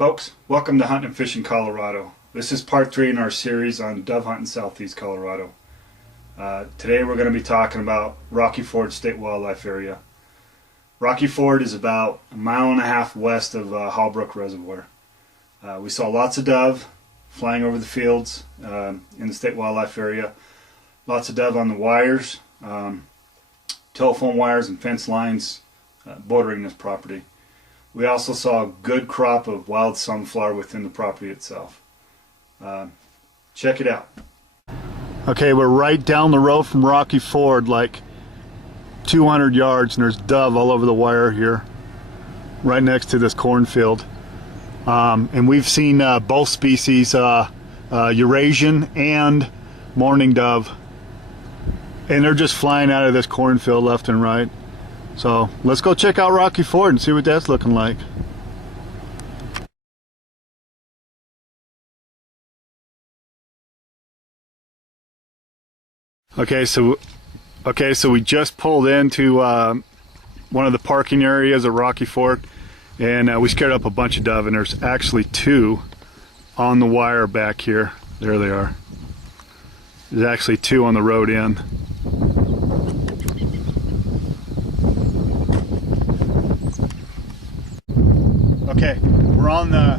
Folks, welcome to Hunting and Fishing Colorado. This is part 3 in our series on dove hunting southeast Colorado. Today we're going to be talking about Rocky Ford State Wildlife Area. Rocky Ford is about 1.5 miles west of Hallbrook Reservoir. We saw lots of dove flying over the fields in the State Wildlife Area. Lots of dove on the wires, telephone wires and fence lines bordering this property. We also saw a good crop of wild sunflower within the property itself. Check it out. Okay, we're right down the road from Rocky Ford, like 200 yards, and there's dove all over the wire here, right next to this cornfield. And we've seen both species, Eurasian and mourning dove, and they're just flying out of this cornfield left and right. So let's go check out Rocky Ford and see what that's looking like. Okay, so we just pulled into one of the parking areas at Rocky Ford, and we scared up a bunch of dove, and there's actually 2 on the wire back here. There they are. There's actually 2 on the road in. Okay, we're on the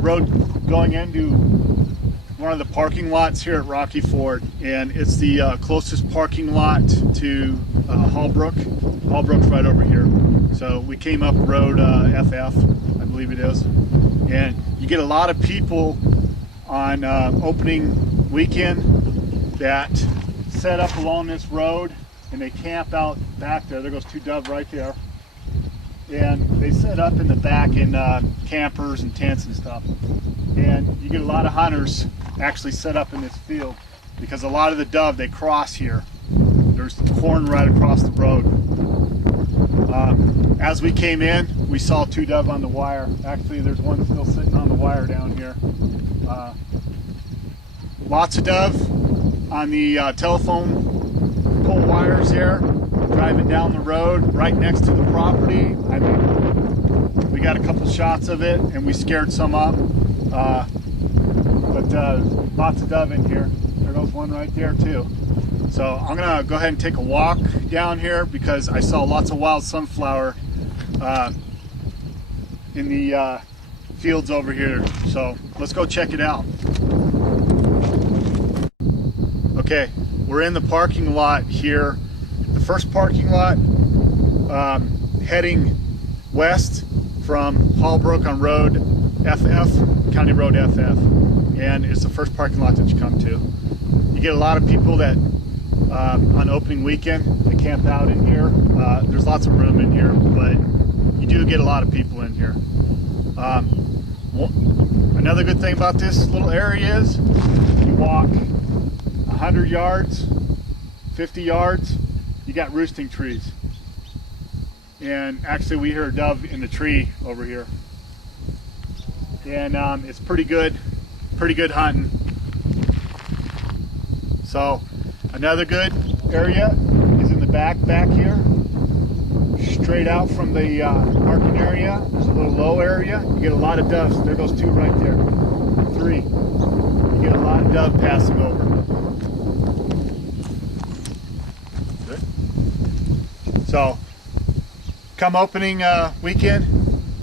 road going into one of the parking lots here at Rocky Ford, and it's the closest parking lot to Hallbrook. Hallbrook's right over here. So we came up road FF, I believe it is, and you get a lot of people on opening weekend that set up along this road, and they camp out back there. There goes 2 dove right there. And they set up in the back in campers and tents and stuff. And you get a lot of hunters actually set up in this field because a lot of the dove, they cross here. There's corn right across the road. As we came in, we saw 2 dove on the wire. Actually, there's one still sitting on the wire down here. Lots of dove on the telephone pole wires there. Driving down the road right next to the property. I mean, we got a couple shots of it and we scared some up, but lots of dove in here. There goes one right there too. So I'm gonna go ahead and take a walk down here because I saw lots of wild sunflower in the fields over here. So let's go check it out. Okay, we're in the parking lot here. The first parking lot, heading west from Hallbrook on road FF, County Road FF, and it's the first parking lot that you come to. You get a lot of people that on opening weekend, they camp out in here. There's lots of room in here, but you do get a lot of people in here. Another good thing about this little area is you walk 100 yards, 50 yards, you got roosting trees. And actually we hear a dove in the tree over here. And it's pretty good hunting. So another good area is in the back here. Straight out from the parking area, there's a little low area. You get a lot of doves. There goes 2 right there. 3. You get a lot of dove passing over. So come opening weekend,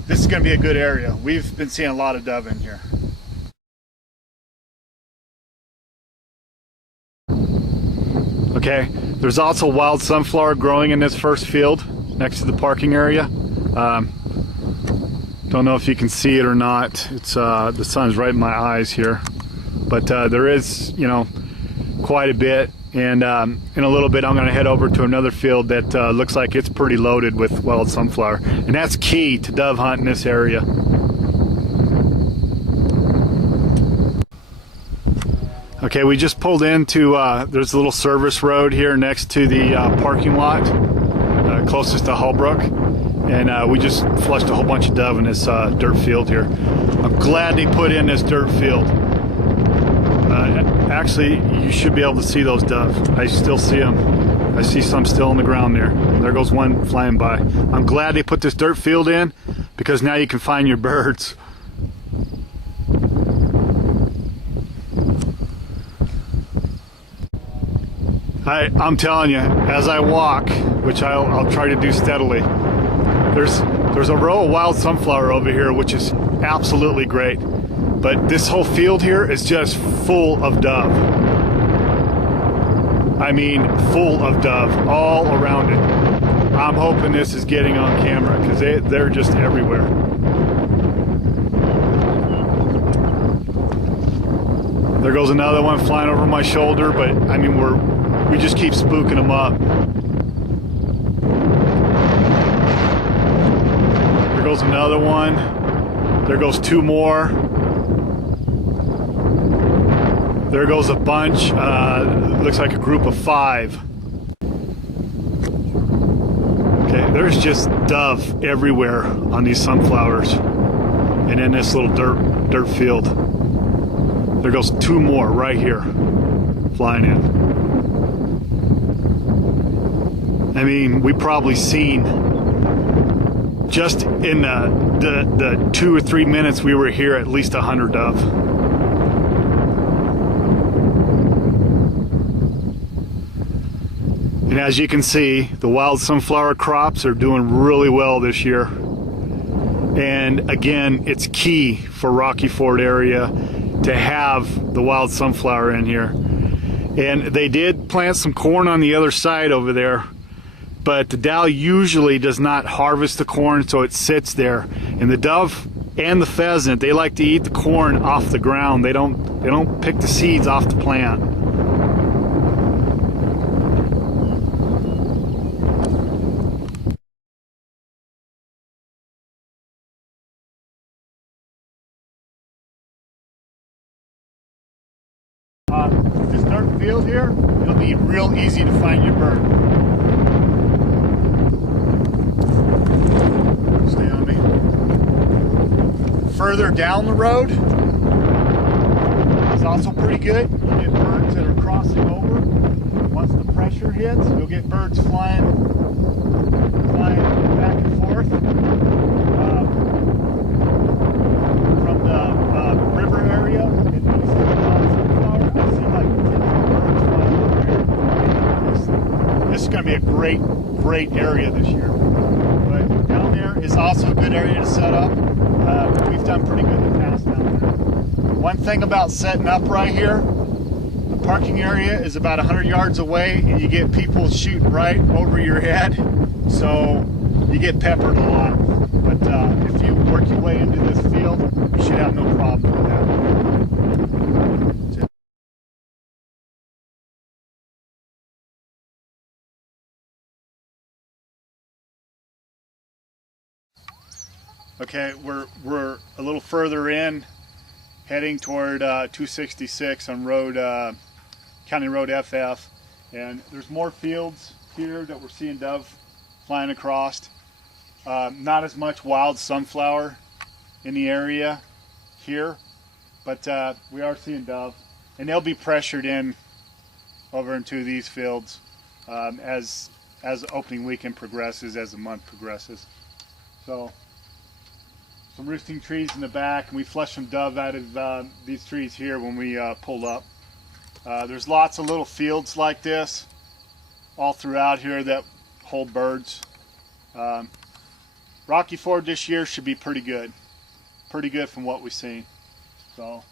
this is going to be a good area. We've been seeing a lot of dove in here. Okay, there's also wild sunflower growing in this first field next to the parking area. Don't know if you can see it or not. It's the sun's right in my eyes here, but there is, you know, quite a bit. And in a little bit I'm going to head over to another field that looks like it's pretty loaded with wild sunflower, and that's key to dove hunt in this area. Okay, we just pulled into there's a little service road here next to the parking lot closest to Hallbrook, and we just flushed a whole bunch of dove in this dirt field here. I'm glad they put in this dirt field. Actually, you should be able to see those dove. I still see them. I see some still on the ground there. There goes one flying by. I'm glad they put this dirt field in because now you can find your birds. I'm telling you, as I walk, which I'll try to do steadily, there's a row of wild sunflower over here, which is absolutely great. But this whole field here is just full of dove. I mean, full of dove all around it. I'm hoping this is getting on camera because they're just everywhere. There goes another one flying over my shoulder, but I mean, we just keep spooking them up. There goes another one. There goes two more. There goes a bunch. Looks like a group of 5. Okay, there's just dove everywhere on these sunflowers and in this little dirt field. There goes 2 more right here flying in. I mean, we probably seen, just in the 2 or 3 minutes we were here, at least 100 dove. And as you can see, the wild sunflower crops are doing really well this year. And again, it's key for Rocky Ford area to have the wild sunflower in here. And they did plant some corn on the other side over there, but the Dow usually does not harvest the corn, so it sits there. And the dove and the pheasant, they like to eat the corn off the ground. They don't pick the seeds off the plant. This dirt field here, it'll be real easy to find your bird. Stay on me. Further down the road, it's also pretty good. You get birds that are crossing over. Once the pressure hits, you'll get birds flying back and forth from the river area and east of the sunflower. I see like 10 birds flying over here. This is going to be a great area this year. But down there is also a good area to set up. We've done pretty good in the past down there. One thing about setting up right here, the parking area is about 100 yards away, and you get people shooting right over your head, so you get peppered a lot. But if you work your way into this field, you should have no problem with that. Okay, we're a little further in, heading toward 266 on County Road FF, and there's more fields here that we're seeing dove flying across. Not as much wild sunflower in the area here, but we are seeing dove, and they'll be pressured in over into these fields as opening weekend progresses, as the month progresses. So some roosting trees in the back, and we flushed some dove out of these trees here when we pulled up. There's lots of little fields like this all throughout here that hold birds. Rocky Ford this year should be pretty good from what we've seen. So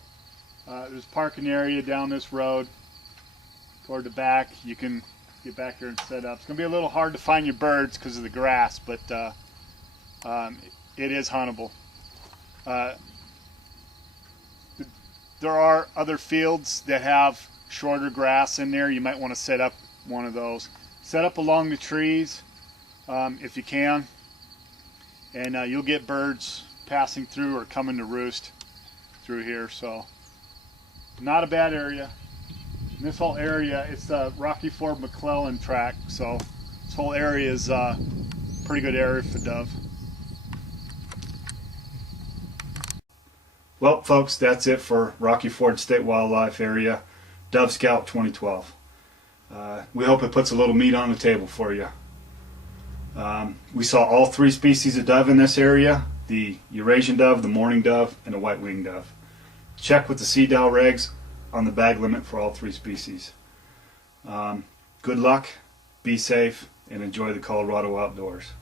there's a parking area down this road toward the back. You can get back here and set up. It's going to be a little hard to find your birds because of the grass, but it is huntable. There are other fields that have shorter grass in there. You might want to set up one of those. Set up along the trees if you can, and you'll get birds passing through or coming to roost through here. So not a bad area. And this whole area, it's the Rocky Ford McClellan track, so this whole area is a pretty good area for dove. Well, folks, that's it for Rocky Ford State Wildlife Area Dove Scout 2012. We hope it puts a little meat on the table for you. We saw all 3 species of dove in this area: the Eurasian dove, the mourning dove, and the white-winged dove. Check with the CDAL regs on the bag limit for all 3 species. Good luck, be safe, and enjoy the Colorado outdoors.